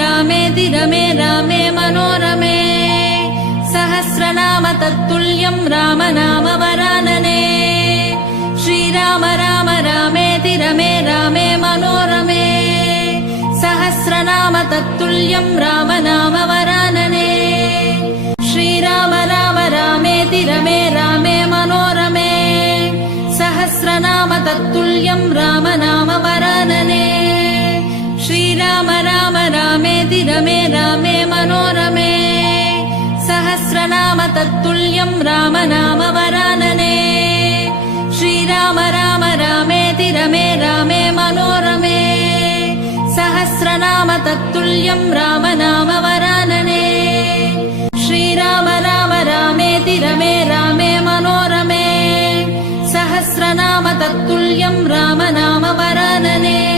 रामेति रमे रामे मनोरमे सहस्रनाम तत्तुल्यं राम नाम वरानने श्रीराम राम रामेति रमे रामे मनोरमे सहस्रनाम तत्तुल्यं राम नाम वरानने श्रीराम राम रामेति रमे रामे मनोरमे सहस्रनाम तत्तुल्यं राम नाम वरानने श्रीराम राम रामेति रमे रामे मनोरमे सहस्रनाम तत्तुल्यं राम नाम वरानने श्रीराम राम रामेति रमे रामे मनोरमे सहस्रनाम तत्तुल्यं राम नाम वरानने श्रीराम राम रामेति रमे रामे मनोरमे सहस्रनाम तत्तुल्यं राम नाम वरानने